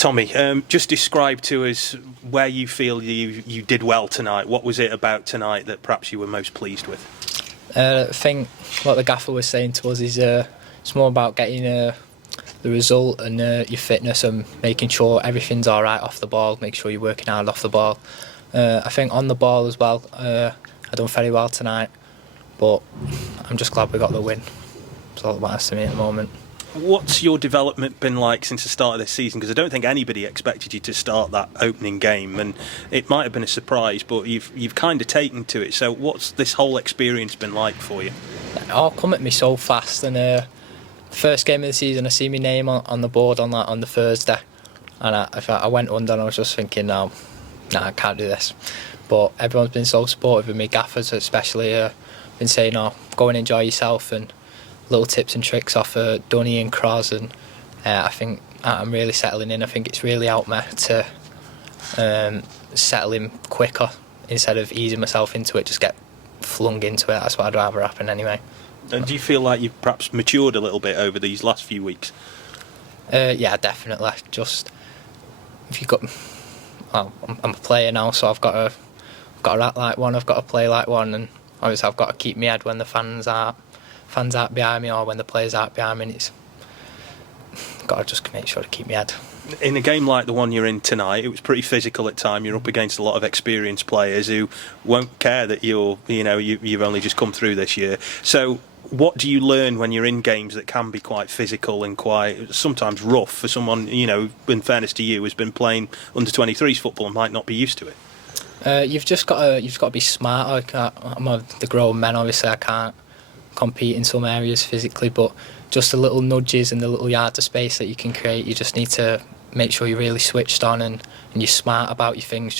Tommy, just describe to us where you feel you did well tonight. What was it about tonight that perhaps you were most pleased with? I think what the gaffer was saying to us is it's more about getting the result and your fitness and making sure everything's all right off the ball, make sure you're working hard off the ball. I think on the ball as well, I done very well tonight, but I'm just glad we got the win. That's all that matters to me at the moment. What's your development been like since the start of this season? Because I don't think anybody expected you to start that opening game, and it might have been a surprise, but you've kind of taken to it. So what's this whole experience been like for you? It all come at me so fast, and the first game of the season, I see my name on the board on the Thursday, and I went under, and I was just thinking, no, I can't do this. But everyone's been so supportive of me, gaffers especially, been saying, "Oh, go and enjoy yourself," and little tips and tricks off Dunny and Cross, and I think I'm really settling in. I think it's really helped me to settle in quicker instead of easing myself into it, just get flung into it. That's what I'd rather happen anyway. And do you feel like you've perhaps matured a little bit over these last few weeks? Yeah, definitely. Just if you got, well, I'm a player now, so I've got to act like one. I've got to play like one, and obviously I've got to keep my head when the fans aren't behind me, or when the players aren't behind me. And it's got to just make sure to keep my head. In a game like the one you're in tonight, it was pretty physical at time. You're up against a lot of experienced players who won't care that you've only just come through this year. So what do you learn when you're in games that can be quite physical and quite sometimes rough for someone, in fairness to you, has been playing under 23s football and might not be used to it? You've just got to be smart. I'm the grown man, obviously I can't compete in some areas physically, but just the little nudges and the little yards of space that you can create, you just need to make sure you're really switched on and you're smart about your things.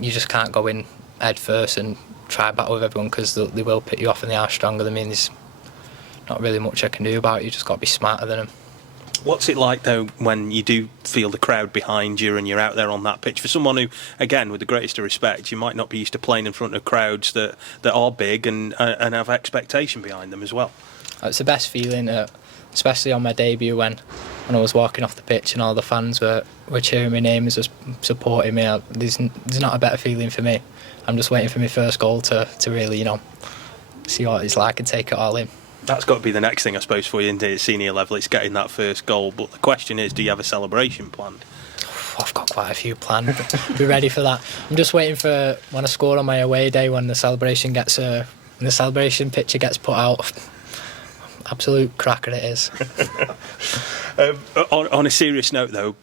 You just can't go in head first and try battle with everyone, because they will pit you off and they are stronger than me, and there's not really much I can do about it. You just got to be smarter than them. What's it like, though, when you do feel the crowd behind you and you're out there on that pitch? For someone who, again, with the greatest of respect, you might not be used to playing in front of crowds that are big and have expectation behind them as well. It's the best feeling, especially on my debut when I was walking off the pitch and all the fans were cheering my name and just supporting me. There's not a better feeling for me. I'm just waiting for my first goal to really, see what it's like and take it all in. That's got to be the next thing, I suppose, for you at senior level. It's getting that first goal. But the question is, do you have a celebration planned? I've got quite a few planned. Be ready for that. I'm just waiting for when I score on my away day, when the celebration picture gets put out. Absolute cracker it is. On a serious note, though,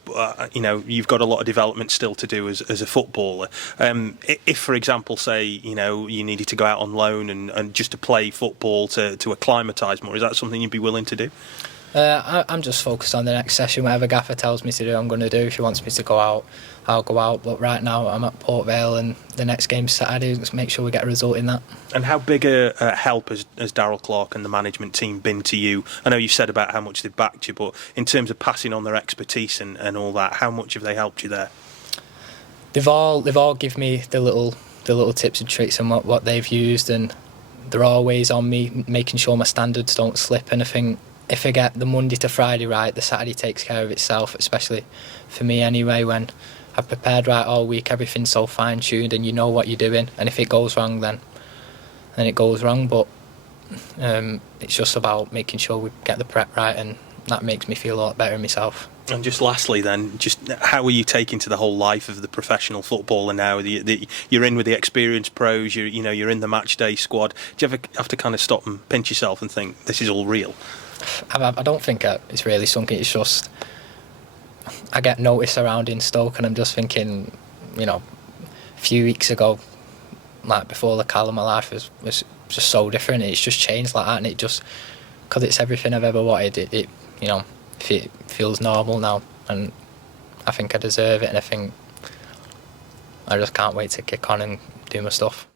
you've got a lot of development still to do as a footballer. If, for example, say, you needed to go out on loan and just to play football to acclimatise more, is that something you'd be willing to do? I'm just focused on the next session. Whatever Gaffer tells me to do, I'm going to do. If he wants me to go out, I'll go out. But right now, I'm at Port Vale, and the next game's Saturday. Let's make sure we get a result in that. And how big a help has Darryl Clark and the management team been to you? I know you've said about how much they've backed you, but in terms of passing on their expertise and all that, how much have they helped you there? They've all given me the little tips and tricks and what they've used, and they're always on me, making sure my standards don't slip. And I think if I get the Monday to Friday right, the Saturday takes care of itself, especially for me anyway, when I've prepared right all week, everything's so fine-tuned and you know what you're doing, and if it goes wrong then it goes wrong, but it's just about making sure we get the prep right, and that makes me feel a lot better in myself. And just lastly then, just how are you taking to the whole life of the professional footballer now? You're in with the experienced pros, you're in the match day squad. Do you ever have to kind of stop and pinch yourself and think, this is all real? I don't think it's really sunk. It's just I get noticed around in Stoke, and I'm just thinking, a few weeks ago, like before the colour, my life was just so different. It's just changed like that, and it just, because it's everything I've ever wanted. It feels normal now, and I think I deserve it, and I think I just can't wait to kick on and do my stuff.